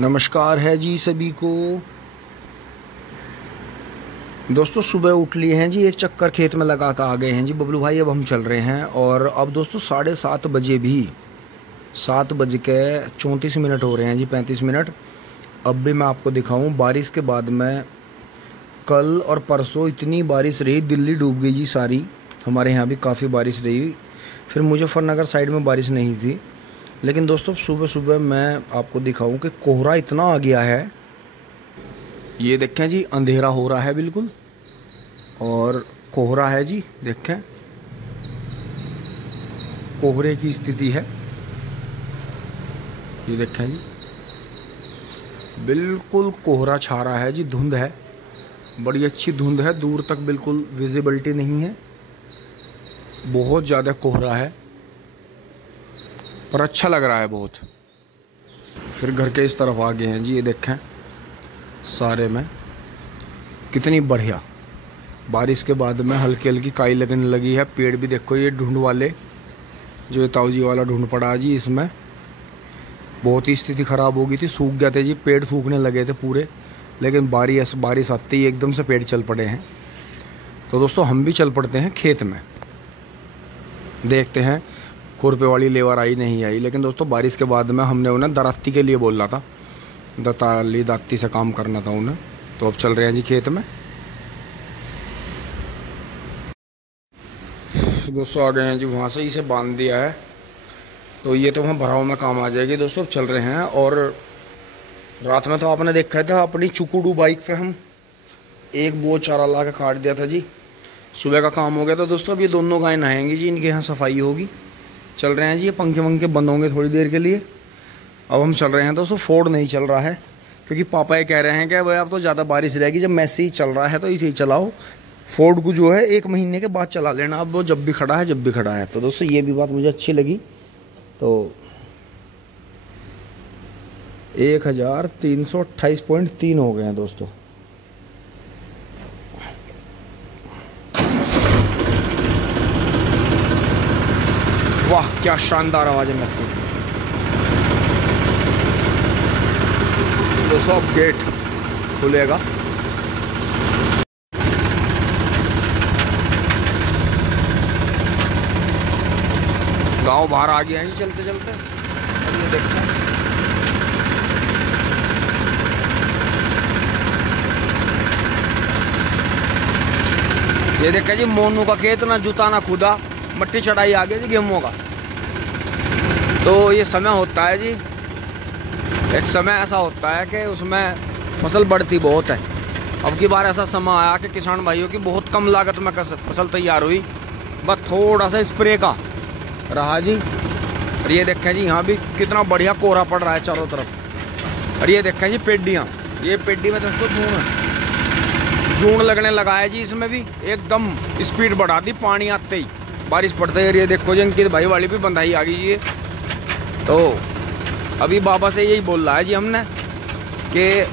नमस्कार है जी सभी को। दोस्तों सुबह उठ लिए हैं जी, एक चक्कर खेत में लगा कर आ गए हैं जी बबलू भाई। अब हम चल रहे हैं और अब दोस्तों 7:30 बजे भी 7:34 हो रहे हैं जी, 35 मिनट। अब भी मैं आपको दिखाऊं बारिश के बाद में कल और परसों इतनी बारिश रही, दिल्ली डूब गई जी सारी। हमारे यहाँ भी काफ़ी बारिश रही, फिर मुजफ्फरनगर साइड में बारिश नहीं थी। लेकिन दोस्तों सुबह सुबह मैं आपको दिखाऊं कि कोहरा इतना आ गया है, ये देखें जी, अंधेरा हो रहा है बिल्कुल और कोहरा है जी। देखें कोहरे की स्थिति है, ये देखें जी, बिल्कुल कोहरा छा रहा है जी। धुंध है, बड़ी अच्छी धुंध है, दूर तक बिल्कुल विजिबिलिटी नहीं है, बहुत ज़्यादा कोहरा है पर अच्छा लग रहा है बहुत। फिर घर के इस तरफ आ गए हैं जी, ये देखें सारे में कितनी बढ़िया बारिश के बाद में हल्की हल्की काई लगने लगी है। पेड़ भी देखो, ये ढूंढ वाले जो ये ताऊजी वाला ढूंढ पड़ा जी, इसमें बहुत ही स्थिति ख़राब हो गई थी, सूख गए थे जी, पेड़ सूखने लगे थे पूरे। लेकिन बारिश आते ही एकदम से पेड़ चल पड़े हैं। तो दोस्तों हम भी चल पड़ते हैं खेत में, देखते हैं खुरपे वाली लेवर आई नहीं आई। लेकिन दोस्तों बारिश के बाद में हमने उन्हें दराती के लिए बोला था, दाती से काम करना था उन्हें। तो अब चल रहे हैं जी खेत में। दोस्तों आ गए हैं जी, वहाँ से इसे बांध दिया है तो ये तो वहाँ भराव में काम आ जाएगी। दोस्तों अब चल रहे हैं। और रात में तो आपने देखा था अपनी चुकुडू बाइक पे हम एक बोझ चारा ला के काट दिया था जी। सुबह का काम हो गया। तो दोस्तों अब ये दोनों गायें नहाएंगी जी, इनके यहाँ सफाई होगी। चल रहे हैं जी, ये पंखे वंखे बंद होंगे थोड़ी देर के लिए। अब हम चल रहे हैं दोस्तों। फोर्ड नहीं चल रहा है क्योंकि पापा ये कह रहे हैं कि भाई अब तो ज़्यादा बारिश रहेगी, जब मैसी ही चल रहा है तो इसे ही चलाओ। फोर्ड को जो है 1 महीने के बाद चला लेना, अब वो जब भी खड़ा है। तो दोस्तों ये भी बात मुझे अच्छी लगी। तो 1328.3 हो गए हैं दोस्तों। वाह क्या शानदार आवाज है मैसी। दोस्तों अब गेट खुलेगा। गांव बाहर आ गया है चलते चलते। अब ये देखते हैं, ये देखा जी, मोनू का खेत ना जूता ना खुदा, मट्टी चढ़ाई आ गई जी गेहूं का। तो ये समय होता है जी, एक समय ऐसा होता है कि उसमें फसल बढ़ती बहुत है। अब की बार ऐसा समय आया कि किसान भाइयों की बहुत कम लागत में फसल तैयार हुई, बस थोड़ा सा स्प्रे का रहा जी। और ये देखें जी, यहाँ भी कितना बढ़िया कोहरा पड़ रहा है चारों तरफ। और ये देखें जी पेडियाँ, ये पेडी में दोस्तों जून लगने लगा है जी। इसमें भी एकदम स्पीड बढ़ा दी पानी आते ही, बारिश पड़ते ही। ये देखो जी, अंकित भाई वाली भी बंधाई आ गई जी। तो अभी बाबा से यही बोल रहा है जी हमने कि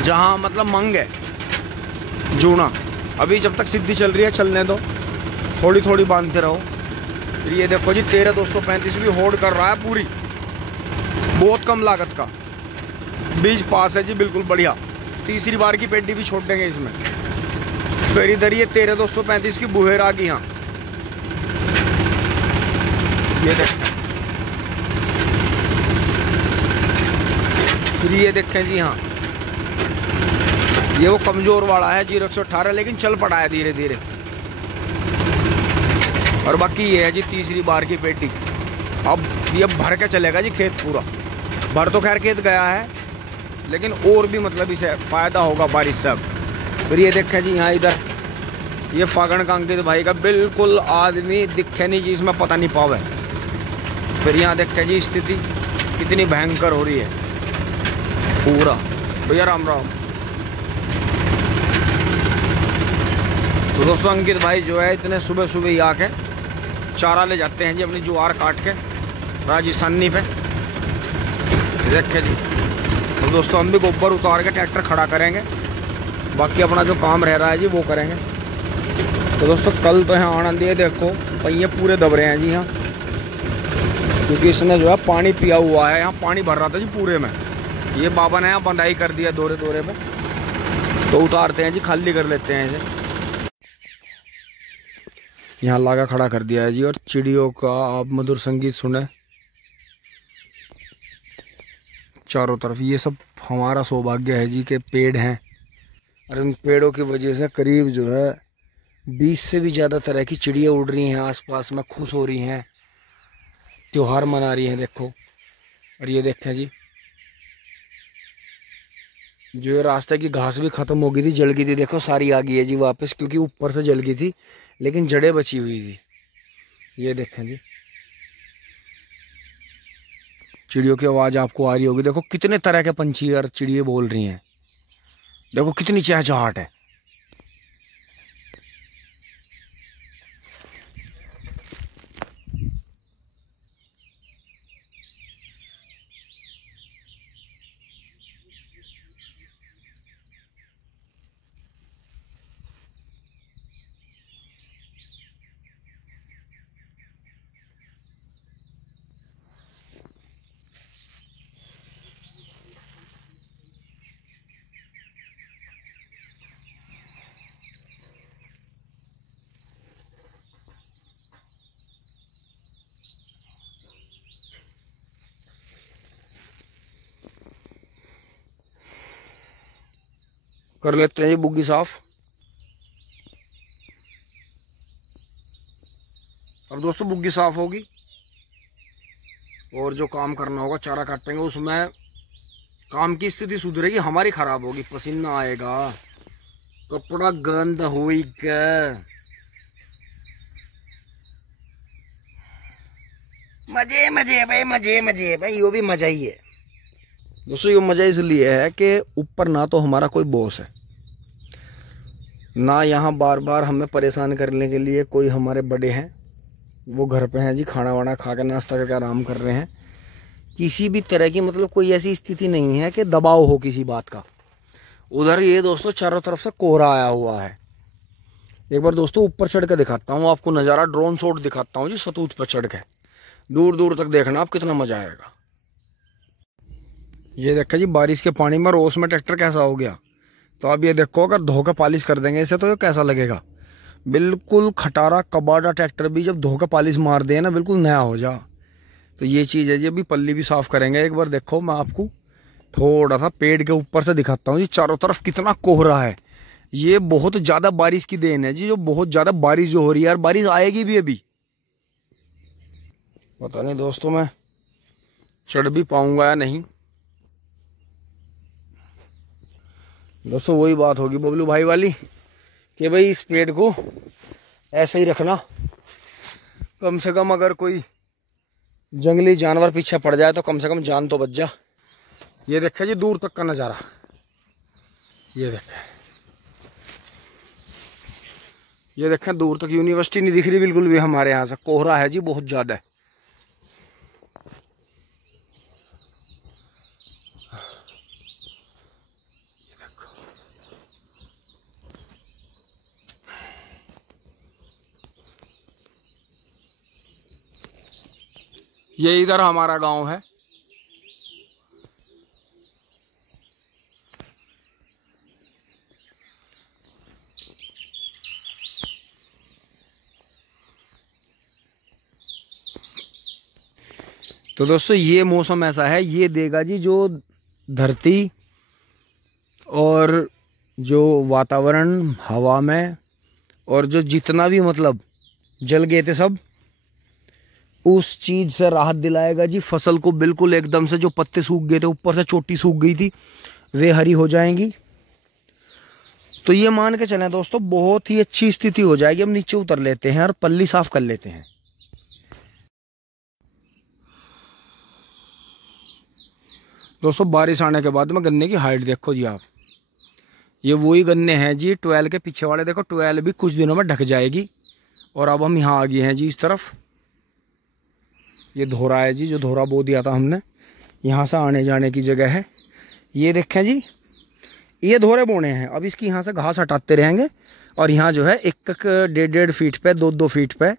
जहाँ मतलब मंग है जूना, अभी जब तक सिद्धि चल रही है चलने दो, थोड़ी थोड़ी बांधते रहो। फिर ये देखो जी 13,235 भी होल्ड कर रहा है पूरी, बहुत कम लागत का बीज पास है जी, बिल्कुल बढ़िया। तीसरी बार की पेडी भी छोड़ देंगे इसमें। फिर इधर ये 13,235 की बुहेर आ गई। हाँ ये देखें, फिर ये देखें जी, हाँ ये वो कमजोर वाला है 0-118, लेकिन चल पड़ा है धीरे धीरे। और बाकी ये है जी तीसरी बार की पेटी। अब ये भर के चलेगा जी खेत पूरा। भर तो खैर खेत गया है, लेकिन और भी मतलब इसे फ़ायदा होगा बारिश से। अब फिर ये देखें जी, यहाँ इधर ये फागण का अंकित भाई का बिल्कुल आदमी दिखे नहीं जी, इसमें पता नहीं पावे। फिर यहाँ देखें जी स्थिति कितनी भयंकर हो रही है पूरा। भैया राम राम। तो दोस्तों अंकित भाई जो है इतने सुबह सुबह ही आके चारा ले जाते हैं जी अपनी ज्वार काट के राजस्थानी पे। देखें जी, तो दोस्तों हम भी गोबर उतार के ट्रैक्टर खड़ा करेंगे, बाकी अपना जो काम रह रहा है जी वो करेंगे। तो दोस्तों कल तो यहाँ आनंद, ये देखो पहिए पूरे दब रहे हैं जी यहाँ, क्योंकि इसने जो है पानी पिया हुआ है। यहाँ पानी भर रहा था जी पूरे में, ये बाबा ने यहाँ बंधाई कर दिया दौरे दौरे पे, तो उतारते हैं जी, खाली कर लेते हैं इसे। यहाँ लागा खड़ा कर दिया है जी, और चिड़ियों का आप मधुर संगीत सुने चारों तरफ। ये सब हमारा सौभाग्य है जी के पेड़ हैं, और इन पेड़ों की वजह से करीब जो है 20 से भी ज़्यादा तरह की चिड़िया उड़ रही हैं आसपास में, खुश हो रही हैं, त्योहार मना रही हैं। देखो, और ये देखें जी, जो ये रास्ते की घास भी खत्म हो गई थी, जल गई थी, देखो सारी आ गई है जी वापस, क्योंकि ऊपर से जल गई थी लेकिन जड़ें बची हुई थी। ये देखें जी, चिड़ियों की आवाज़ आपको आ रही होगी। देखो कितने तरह के पंछी और चिड़िया बोल रही हैं, देखो कितनी चहचहाट है। कर लेते हैं ये बुग्गी साफ। अब दोस्तों बुग्गी साफ होगी और जो काम करना होगा चारा काटेंगे, उसमें काम की स्थिति सुधरेगी, हमारी खराब होगी, पसीना आएगा, कपड़ा गंद होएगा। मजे मजे भाई, मजे मजे भाई, यो भी मजा ही है दोस्तों। ये मजा इसलिए है कि ऊपर ना तो हमारा कोई बॉस है, ना यहाँ बार बार हमें परेशान करने के लिए कोई हमारे बड़े हैं, वो घर पे हैं जी, खाना वाना खा कर नाश्ता करके आराम कर रहे हैं। किसी भी तरह की मतलब कोई ऐसी स्थिति नहीं है कि दबाव हो किसी बात का। उधर ये दोस्तों चारों तरफ से कोहरा आया हुआ है। एक बार दोस्तों ऊपर चढ़ के दिखाता हूँ आपको नज़ारा, ड्रोन शॉट दिखाता हूँ जी, सतूत पर चढ़ के, दूर दूर तक देखना आप, कितना मजा आएगा। ये देखा जी बारिश के पानी में रोस में ट्रैक्टर कैसा हो गया। तो आप ये देखो, अगर धो के पॉलिश कर देंगे इसे तो ये कैसा लगेगा, बिल्कुल खटारा कबाड़ा ट्रैक्टर भी जब धो के पॉलिश मार दे ना, बिल्कुल नया हो जा। तो ये चीज़ है जी। अभी पल्ली भी साफ करेंगे। एक बार देखो, मैं आपको थोड़ा सा पेड़ के ऊपर से दिखाता हूँ जी, चारों तरफ कितना कोहरा है। ये बहुत ज़्यादा बारिश की देन है जी, जो बहुत ज़्यादा बारिश जो हो रही है यार, बारिश आएगी भी अभी, पता नहीं दोस्तों मैं चढ़ भी पाऊंगा या नहीं। दोस्तों वही बात होगी बबलू भाई वाली कि भाई इस पेड़ को ऐसे ही रखना, कम से कम अगर कोई जंगली जानवर पीछे पड़ जाए तो कम से कम जान तो बच जा। ये देखे जी दूर तक का नज़ारा, ये देखें, ये देखें दूर तक यूनिवर्सिटी नहीं दिख रही बिल्कुल भी हमारे यहाँ से, कोहरा है जी बहुत ज़्यादा है। ये इधर हमारा गांव है। तो दोस्तों ये मौसम ऐसा है, ये देगा जी जो धरती और जो वातावरण हवा में और जो जितना भी मतलब जल गए थे सब, उस चीज से राहत दिलाएगा जी। फसल को बिल्कुल एकदम से जो पत्ते सूख गए थे, ऊपर से चोटी सूख गई थी, वे हरी हो जाएंगी। तो ये मान के चलें दोस्तों, बहुत ही अच्छी स्थिति हो जाएगी। हम नीचे उतर लेते हैं और पल्ली साफ कर लेते हैं। दोस्तों बारिश आने के बाद में गन्ने की हाइट देखो जी आप, ये वही गन्ने हैं जी 12 के पीछे वाले। देखो 12 भी कुछ दिनों में ढक जाएगी। और अब हम यहाँ आ गए हैं जी इस तरफ। ये धोरा है जी, जो धोरा बो दिया था हमने, यहाँ से आने जाने की जगह है। ये देखें जी, ये धोरे बोने हैं। अब इसकी यहाँ से घास हटाते रहेंगे और यहाँ जो है 1-1.5 फीट पे, 2-2 फीट पे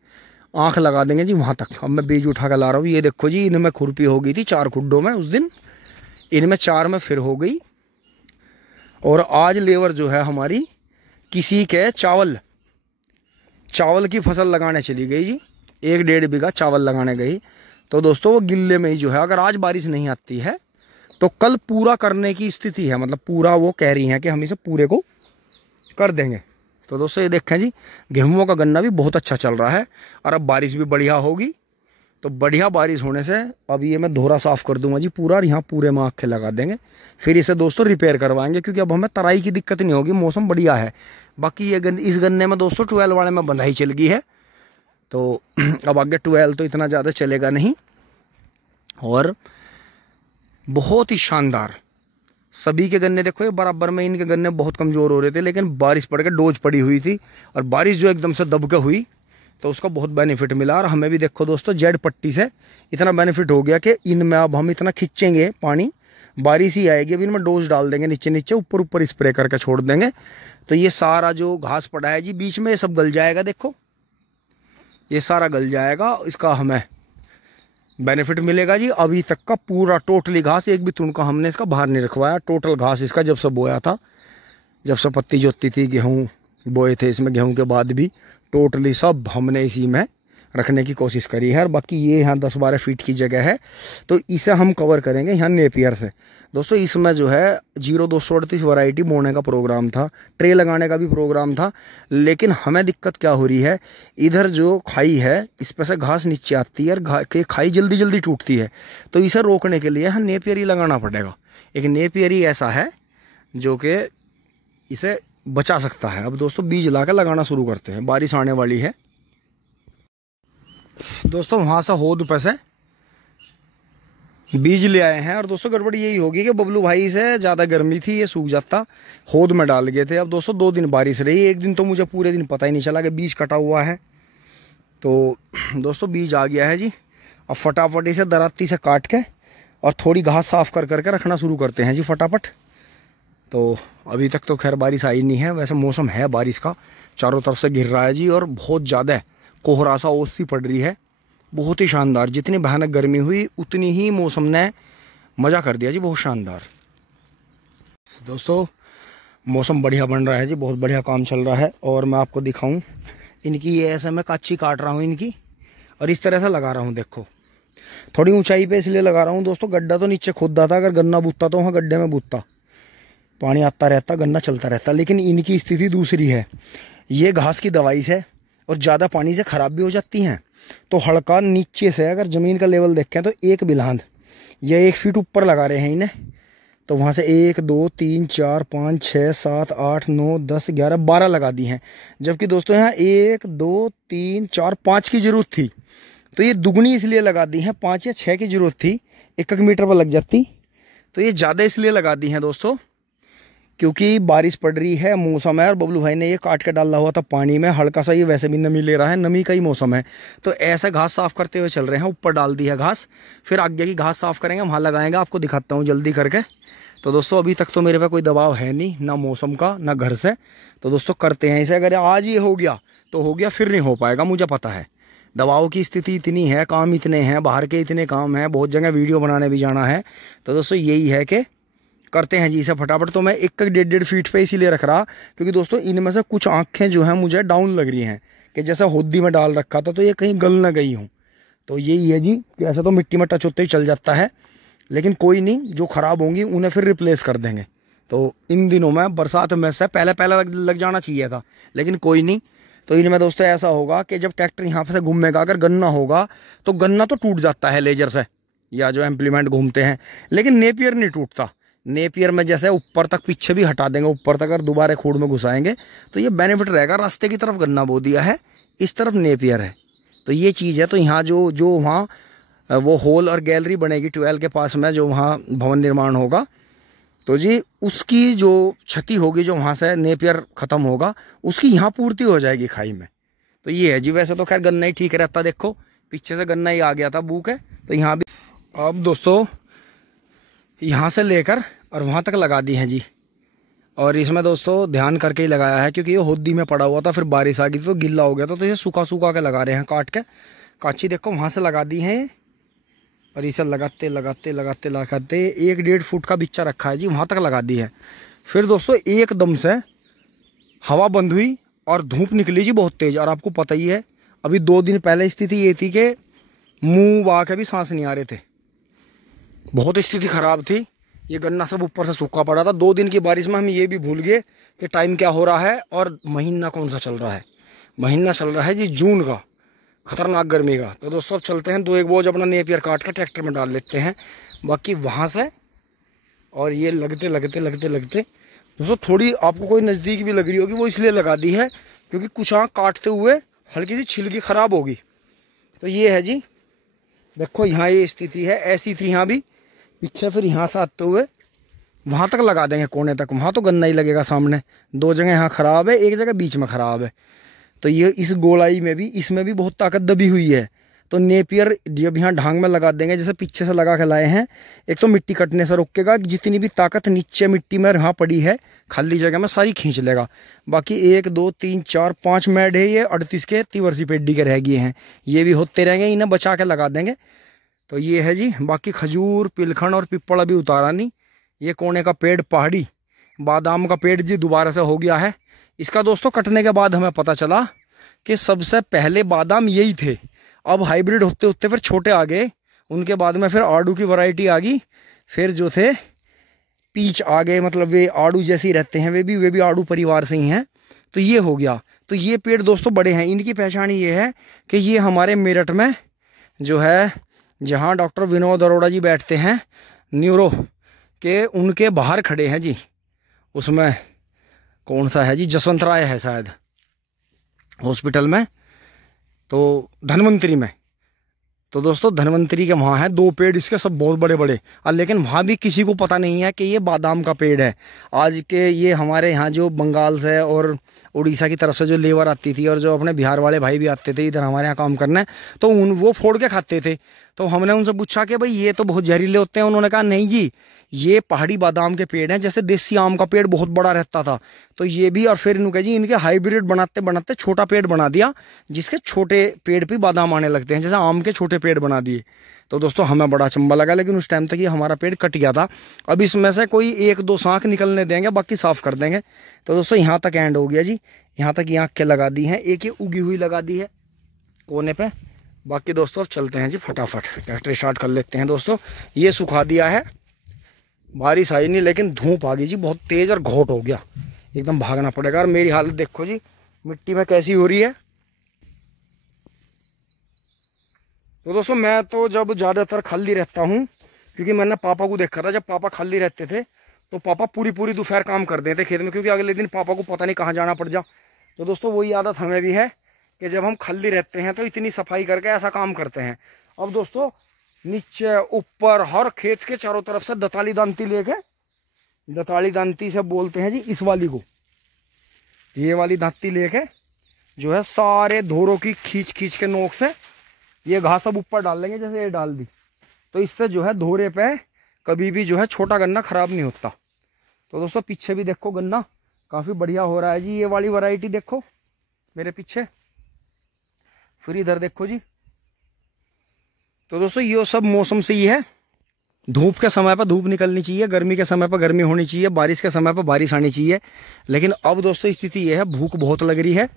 आँख लगा देंगे जी वहाँ तक। अब मैं बीज उठा कर ला रहा हूँ। ये देखो जी, इनमें खुरपी हो गई थी 4 खुड्डों में उस दिन। इनमें 4 में फिर हो गई। और आज लेबर जो है हमारी किसी के चावल की फसल लगाने चली गई जी, 1-1.5 बीघा चावल लगाने गई। तो दोस्तों वो गिल्ले में ही जो है, अगर आज बारिश नहीं आती है तो कल पूरा करने की स्थिति है, मतलब पूरा वो कह रही हैं कि हम इसे पूरे को कर देंगे। तो दोस्तों ये देखें जी, गेहूं का गन्ना भी बहुत अच्छा चल रहा है और अब बारिश भी बढ़िया होगी। तो बढ़िया बारिश होने से अब ये मैं धोरा साफ कर दूंगा जी पूरा, और यहाँ पूरे में आँखें लगा देंगे, फिर इसे दोस्तों रिपेयर करवाएंगे, क्योंकि अब हमें तराई की दिक्कत नहीं होगी, मौसम बढ़िया है। बाकी ये इस गन्ने में दोस्तों 12 वाले में बंधाई चल गई है, तो अब आगे 12 तो इतना ज़्यादा चलेगा नहीं। और बहुत ही शानदार सभी के गन्ने देखो, ये बराबर में इनके गन्ने बहुत कमज़ोर हो रहे थे, लेकिन बारिश पड़ के डोज पड़ी हुई थी, और बारिश जो एकदम से दब के हुई तो उसका बहुत बेनिफिट मिला। और हमें भी देखो दोस्तों जेड पट्टी से इतना बेनिफिट हो गया कि इनमें अब हम इतना खींचेंगे पानी, बारिश ही आएगी, अब इनमें डोज डाल देंगे नीचे नीचे, ऊपर ऊपर स्प्रे करके छोड़ देंगे। तो ये सारा जो घास पड़ा है जी बीच में, ये सब गल जाएगा, देखो ये सारा गल जाएगा, इसका हमें बेनिफिट मिलेगा जी। अभी तक का पूरा टोटली घास, एक भी तुनका हमने इसका बाहर नहीं रखवाया, टोटल घास इसका जब से बोया था, जब से पत्ती जोतती थी, गेहूँ बोए थे इसमें, गेहूँ के बाद भी टोटली सब हमने इसी में रखने की कोशिश करी है। और बाकी ये यहाँ 10-12 फीट की जगह है, तो इसे हम कवर करेंगे यहाँ नेपियर से। दोस्तों इसमें जो है 0238 वैरायटी बोने का प्रोग्राम था, ट्रे लगाने का भी प्रोग्राम था, लेकिन हमें दिक्कत क्या हो रही है, इधर जो खाई है इस पर से घास नीचे आती है और खाई जल्दी जल्दी टूटती है, तो इसे रोकने के लिए हमें नेपियर ही लगाना पड़ेगा। एक नेपियर ही ऐसा है जो कि इसे बचा सकता है। अब दोस्तों बीज ला के लगाना शुरू करते हैं, बारिश आने वाली है। दोस्तों वहाँ से होद पे से बीज ले आए हैं, और दोस्तों गड़बड़ यही होगी कि बबलू भाई से ज़्यादा गर्मी थी, ये सूख जाता, होद में डाल गए थे। अब दोस्तों 2 दिन बारिश रही, एक दिन तो मुझे पूरे दिन पता ही नहीं चला कि बीज कटा हुआ है। तो दोस्तों बीज आ गया है जी, अब फटाफट इसे दराती से काट के और थोड़ी घास साफ कर करके रखना शुरू करते हैं जी फटाफट। तो अभी तक तो खैर बारिश आई नहीं है, वैसे मौसम है बारिश का, चारों तरफ से गिर रहा है जी, और बहुत ज़्यादा कोहरा सा ओस सी पड़ रही है, बहुत ही शानदार। जितनी भयानक गर्मी हुई उतनी ही मौसम ने मज़ा कर दिया जी, बहुत शानदार। दोस्तों मौसम बढ़िया बन रहा है जी, बहुत बढ़िया काम चल रहा है। और मैं आपको दिखाऊं इनकी, ये ऐसे मैं काची काट रहा हूँ इनकी, और इस तरह से लगा रहा हूँ। देखो थोड़ी ऊंचाई पे इसलिए लगा रहा हूँ दोस्तों, गड्ढा तो नीचे खोदा था, अगर गन्ना बूता तो वहाँ गड्ढे में बूता, पानी आता रहता, गन्ना चलता रहता। लेकिन इनकी स्थिति दूसरी है, ये घास की दवाई से और ज़्यादा पानी से ख़राब भी हो जाती हैं। तो हल्का नीचे से अगर ज़मीन का लेवल देखें तो 1 बिलांद या 1 फीट ऊपर लगा रहे हैं इन्हें, तो वहाँ से 1 2 3 4 5 6 7 8 9 10 11 12 लगा दी हैं। जबकि दोस्तों यहाँ 1 2 3 4 5 की ज़रूरत थी, तो ये दुगनी इसलिए लगा दी हैं, 5 या 6 की ज़रूरत थी, 1 मीटर पर लग जाती, तो ये ज़्यादा इसलिए लगा दी हैं दोस्तों क्योंकि बारिश पड़ रही है, मौसम है, और बबलू भाई ने ये काट के डाला हुआ था पानी में, हल्का सा ये वैसे भी नमी ले रहा है, नमी का ही मौसम है। तो ऐसे घास साफ करते हुए चल रहे हैं, ऊपर डाल दी है घास, फिर आगे की घास साफ करेंगे, वहाँ लगाएंगे, आपको दिखाता हूँ जल्दी करके। तो दोस्तों अभी तक तो मेरे पे कोई दबाव है नहीं, ना मौसम का ना घर से, तो दोस्तों करते हैं इसे। अगर आज ये हो गया तो हो गया, फिर नहीं हो पाएगा, मुझे पता है। दबाव की स्थिति इतनी है, काम इतने हैं, बाहर के इतने काम हैं, बहुत जगह वीडियो बनाने भी जाना है। तो दोस्तों यही है कि करते हैं जी इसे फटाफट। तो मैं 1-1.5 फीट पे इसीलिए रख रहा क्योंकि दोस्तों इनमें से कुछ आंखें जो हैं मुझे डाउन लग रही हैं, कि जैसे होदी में डाल रखा था तो ये कहीं गल ना गई हूँ। तो यही है जी कि ऐसा तो मिट्टी में टच होते ही चल जाता है, लेकिन कोई नहीं, जो ख़राब होंगी उन्हें फिर रिप्लेस कर देंगे। तो इन दिनों में बरसात में से पहले लग जाना चाहिए था, लेकिन कोई नहीं। तो इनमें दोस्तों ऐसा होगा कि जब ट्रैक्टर यहाँ से घूमेगा, अगर गन्ना होगा तो गन्ना तो टूट जाता है लेजर से, या जो इम्प्लीमेंट घूमते हैं, लेकिन नेपियर नहीं टूटता। नेपियर में जैसे ऊपर तक पीछे भी हटा देंगे, ऊपर तक अगर दोबारा खूड़ में घुसाएंगे तो ये बेनिफिट रहेगा। रास्ते की तरफ गन्ना बो दिया है, इस तरफ नेपियर है, तो ये चीज़ है। तो यहाँ जो वहाँ वो हॉल और गैलरी बनेगी 12 के पास में, जो वहाँ भवन निर्माण होगा, तो जी उसकी जो क्षति होगी, जो वहाँ से नेपियर ख़त्म होगा, उसकी यहाँ पूर्ति हो जाएगी खाई में। तो ये है जी। वैसे तो खैर गन्ना ही ठीक रहता, देखो पीछे से गन्ना ही आ गया था, बूक है, तो यहाँ भी अब दोस्तों यहाँ से लेकर और वहाँ तक लगा दी हैं जी। और इसमें दोस्तों ध्यान करके ही लगाया है, क्योंकि ये होदी में पड़ा हुआ था, फिर बारिश आ गई तो गिल्ला हो गया था, तो ये सूखा सूखा के लगा रहे हैं काट के। काची देखो वहाँ से लगा दी है, और इसे लगाते लगाते लगाते लगाते 1-1.5 फुट का बिच्चा रखा है जी, वहाँ तक लगा दी है। फिर दोस्तों एकदम से हवा बंद हुई और धूप निकली जी बहुत तेज़। और आपको पता ही है अभी 2 दिन पहले स्थिति ये थी कि मुंह बहा के भी सांस नहीं आ रहे थे, बहुत स्थिति खराब थी। ये गन्ना सब ऊपर से सूखा पड़ा था। 2 दिन की बारिश में हम ये भी भूल गए कि टाइम क्या हो रहा है और महीना कौन सा चल रहा है। महीना चल रहा है जी जून का, खतरनाक गर्मी का। तो दोस्तों अब चलते हैं 2-1 बोझ अपना नेपियर काट कर ट्रैक्टर में डाल लेते हैं। बाकी वहाँ से और ये लगते लगते लगते लगते दोस्तों थोड़ी आपको कोई नज़दीक भी लग रही होगी, वो इसलिए लगा दी है क्योंकि कुछ आँख काटते हुए हल्की सी छिलकी ख़राब होगी। तो ये है जी, देखो यहाँ ये स्थिति है, ऐसी थी यहाँ भी पीछे। फिर यहाँ से आते हुए वहाँ तक लगा देंगे कोने तक, वहाँ तो गन्ना ही लगेगा सामने। 2 जगह यहाँ ख़राब है, 1 जगह बीच में ख़राब है। तो ये इस गोलाई में भी, इसमें भी बहुत ताकत दबी हुई है। तो नेपियर जब यहाँ ढांग में लगा देंगे, जैसे पीछे से लगा के लाए हैं, एक तो मिट्टी कटने से रोकेगा, जितनी भी ताकत नीचे मिट्टी में यहाँ पड़ी है खाली जगह में सारी खींच लेगा। बाकी 1 2 3 4 5 मेड है ये 38 के तिवर्सी पेड्डी के रह गए हैं, ये भी होते रहेंगे, इन्हें बचा के लगा देंगे। तो ये है जी। बाकी खजूर, पिलखन और पिप्पल अभी उतारा नहीं। ये कोने का पेड़ पहाड़ी बादाम का पेड़ जी दोबारा से हो गया है। इसका दोस्तों कटने के बाद हमें पता चला कि सबसे पहले बादाम यही थे, अब हाइब्रिड होते होते फिर छोटे आ गए, उनके बाद में फिर आड़ू की वैरायटी आ गई, फिर जो थे पीच आ गए, मतलब वे आड़ू जैसे ही रहते हैं, वे भी आड़ू परिवार से ही हैं। तो ये हो गया। तो ये पेड़ दोस्तों बड़े हैं। इनकी पहचान ये है कि ये हमारे मेरठ में जो है, जहाँ डॉक्टर विनोद अरोड़ा जी बैठते हैं न्यूरो के, उनके बाहर खड़े हैं जी। उसमें कौन सा है जी, जसवंत राय है शायद हॉस्पिटल में, तो धन्वंतरी में। तो दोस्तों धन्वंतरी के वहाँ हैं 2 पेड़ इसके, सब बहुत बड़े बड़े। और लेकिन वहाँ भी किसी को पता नहीं है कि ये बादाम का पेड़ है। आज के ये हमारे यहाँ जो बंगाल से और उड़ीसा की तरफ से जो लेबर आती थी और जो अपने बिहार वाले भाई भी आते थे इधर हमारे यहाँ काम करने, तो वो फोड़ के खाते थे। तो हमने उनसे पूछा कि भाई ये तो बहुत जहरीले होते हैं। उन्होंने कहा नहीं जी, ये पहाड़ी बादाम के पेड़ हैं, जैसे देसी आम का पेड़ बहुत बड़ा रहता था तो ये भी। और फिर इन्होंने जी इनके हाइब्रिड बनाते बनाते छोटा पेड़ बना दिया, जिसके छोटे पेड़ पे बादाम आने लगते हैं, जैसे आम के छोटे पेड़ बना दिए। तो दोस्तों हमें बड़ा अचंभा लगा, लेकिन उस टाइम तक ये हमारा पेड़ कट गया था। अब इसमें से कोई 1-2 शाख निकलने देंगे, बाकी साफ कर देंगे। तो दोस्तों यहाँ तक एंड हो गया जी। यहाँ तक ये आँखें लगा दी हैं, एक ये उगी हुई लगा दी है कोने पे। बाकी दोस्तों अब चलते हैं जी, फटाफट ट्रैक्टर स्टार्ट कर लेते हैं। दोस्तों ये सुखा दिया है, बारिश आई नहीं लेकिन धूप आ गई जी बहुत तेज़ और घोट हो गया, एकदम भागना पड़ेगा। और मेरी हालत देखो जी मिट्टी में कैसी हो रही है। तो दोस्तों मैं तो जब ज़्यादातर खाली रहता हूँ, क्योंकि मैंने पापा को देखा था, जब पापा खाली रहते थे तो पापा पूरी दोपहर काम कर देते खेत में, क्योंकि अगले दिन पापा को पता नहीं कहाँ जाना पड़ जा। तो दोस्तों वही आदत हमें भी है कि जब हम खाली रहते हैं तो इतनी सफाई करके ऐसा काम करते हैं। अब दोस्तों नीचे ऊपर हर खेत के चारों तरफ से दताली दांती लेके, दताली दांती से बोलते हैं जी इस वाली को, ये वाली दांती लेके जो है सारे धोरों की खींच खींच के नोक से ये घास सब ऊपर डाल लेंगे, जैसे ये डाल दी। तो इससे जो है धोरे पे कभी भी जो है छोटा गन्ना खराब नहीं होता। तो दोस्तों पीछे भी देखो गन्ना काफ़ी बढ़िया हो रहा है जी, ये वाली वैरायटी देखो मेरे पीछे, फिर इधर देखो जी। तो दोस्तों ये सब मौसम से ही है, धूप के समय पर धूप निकलनी चाहिए, गर्मी के समय पर गर्मी होनी चाहिए, बारिश के समय पर बारिश आनी चाहिए। लेकिन अब दोस्तों स्थिति ये है, भूख बहुत लग रही है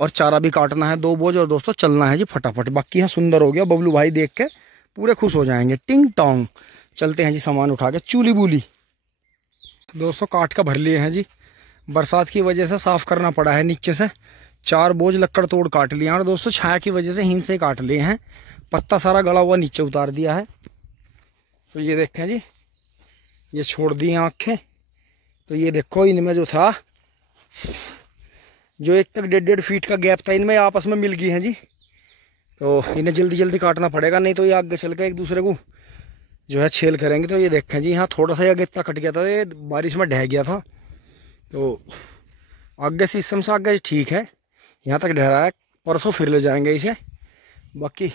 और चारा भी काटना है 2 बोझ, और दोस्तों चलना है जी फटाफट। बाकी यहाँ सुंदर हो गया, बबलू भाई देख के पूरे खुश हो जाएंगे। टिंग टोंग चलते हैं जी सामान उठा के, चूली बूली। दोस्तों काट का भर लिए हैं जी, बरसात की वजह से साफ करना पड़ा है नीचे से। 4 बोझ लक्कड़ तोड़ काट लिया, और दोस्तों छाया की वजह से हिम से काट लिए हैं, पत्ता सारा गला हुआ नीचे उतार दिया है। तो ये देखें जी, ये छोड़ दी हैं आँखें। तो ये देखो इनमें जो था, जो 1 तक 1.5 फीट का गैप था, इनमें आपस में मिल गई हैं जी। तो इन्हें जल्दी जल्दी काटना पड़ेगा, नहीं तो ये आगे चल के एक दूसरे को जो है छेल करेंगे। तो ये देखें जी, यहाँ थोड़ा सा आगे इतना कट गया था, ये बारिश में ढह गया था। तो आगे सिस्टम से आगे ठीक है, यहाँ तक ढह रहा है, परसों फिर ले जाएंगे इसे। बाकी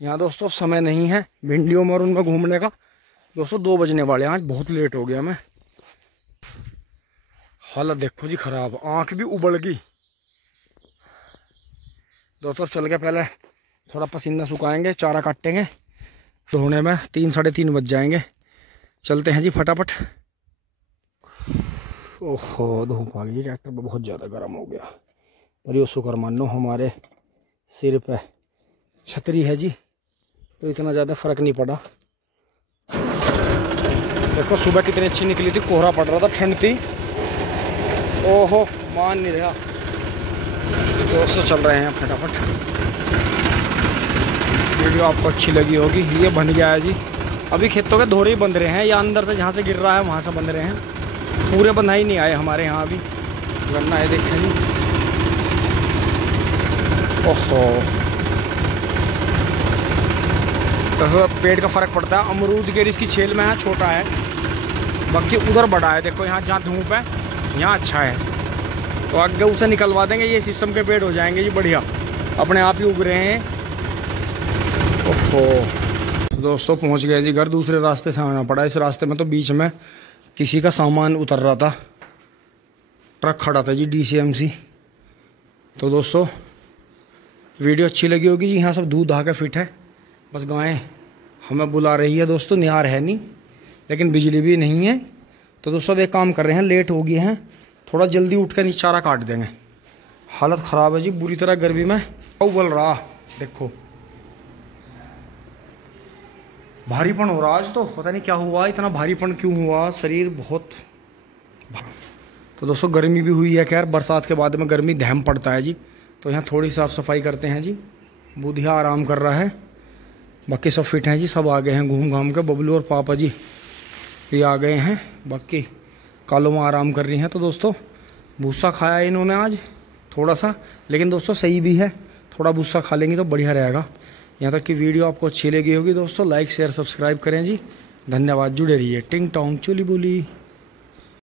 यहाँ दोस्तों समय नहीं है भिंडियों में और उनमें घूमने का। दोस्तों 2 बजने वाले हैं, आज बहुत लेट हो गया मैं। हालत देखो जी खराब, आँख भी उबल गई। दोस्तों चल के पहले थोड़ा पसीना सुखाएंगे, चारा काटेंगे, धोने में 3 साढ़े 3 बज जाएंगे। चलते हैं जी फटाफट। ओहो धूप आ गई, ट्रैक्टर पर बहुत ज़्यादा गर्म हो गया। पर ये शुक्र मानो हमारे सिर पे छतरी है जी, तो इतना ज़्यादा फ़र्क नहीं पड़ा। देखो सुबह कितनी अच्छी निकली थी, कोहरा पड़ रहा था, ठंड थी। ओहो मान नहीं रहा। दोस्तों चल रहे हैं फटाफट। वीडियो आपको अच्छी लगी होगी। ये बन गया है जी। अभी खेतों के धोरे ही बंध रहे हैं, या अंदर से जहाँ से गिर रहा है वहाँ से बंध रहे हैं, पूरे बंधा ही नहीं आए हमारे यहाँ अभी। गन्ना है देखें जी। ओहो तो पेड़ का फ़र्क पड़ता है। अमरूद के इसकी छेल में है, छोटा है, बाकी उधर बड़ा है। देखो यहाँ जहाँ धूप है यहाँ अच्छा है, तो आगे उसे निकलवा देंगे। ये सिस्टम के पेड़ हो जाएंगे जी बढ़िया, अपने आप ही उग रहे हैं। ओहो दोस्तों पहुँच गए जी घर। दूसरे रास्ते से आना पड़ा। इस रास्ते में तो बीच में किसी का सामान उतर रहा था, ट्रक खड़ा था जी DCMC। तो दोस्तों वीडियो अच्छी लगी होगी जी। यहाँ सब दूध दहा के फिट है, बस गायें हमें बुला रही है दोस्तों। निहार है नहीं, लेकिन बिजली भी नहीं है। तो दोस्तों अब एक काम कर रहे हैं, लेट हो गए हैं, थोड़ा जल्दी उठ कर चारा काट देंगे। हालत ख़राब है जी बुरी तरह, गर्मी में उबल रहा। देखो भारीपन हो रहा आज, तो पता नहीं क्या हुआ, इतना भारीपन क्यों हुआ, शरीर बहुत। तो दोस्तों गर्मी भी हुई है। खैर बरसात के बाद में गर्मी धैम पड़ता है जी। तो यहाँ थोड़ी साफ़ सफाई करते हैं जी। बुधिया आराम कर रहा है, बाकी सब फिट हैं जी। सब आ गए हैं घूम घाम के। बबलू और पापा जी भी आ गए हैं, बाकी कालो में आराम कर रही हैं। तो दोस्तों भूसा खाया इन्होंने आज थोड़ा सा, लेकिन दोस्तों सही भी है, थोड़ा भूसा खा लेंगे तो बढ़िया रहेगा। यहाँ तक कि वीडियो आपको अच्छी लगी होगी दोस्तों। लाइक शेयर सब्सक्राइब करें जी। धन्यवाद, जुड़े रहिए। टिंग टोंग चुली बुली।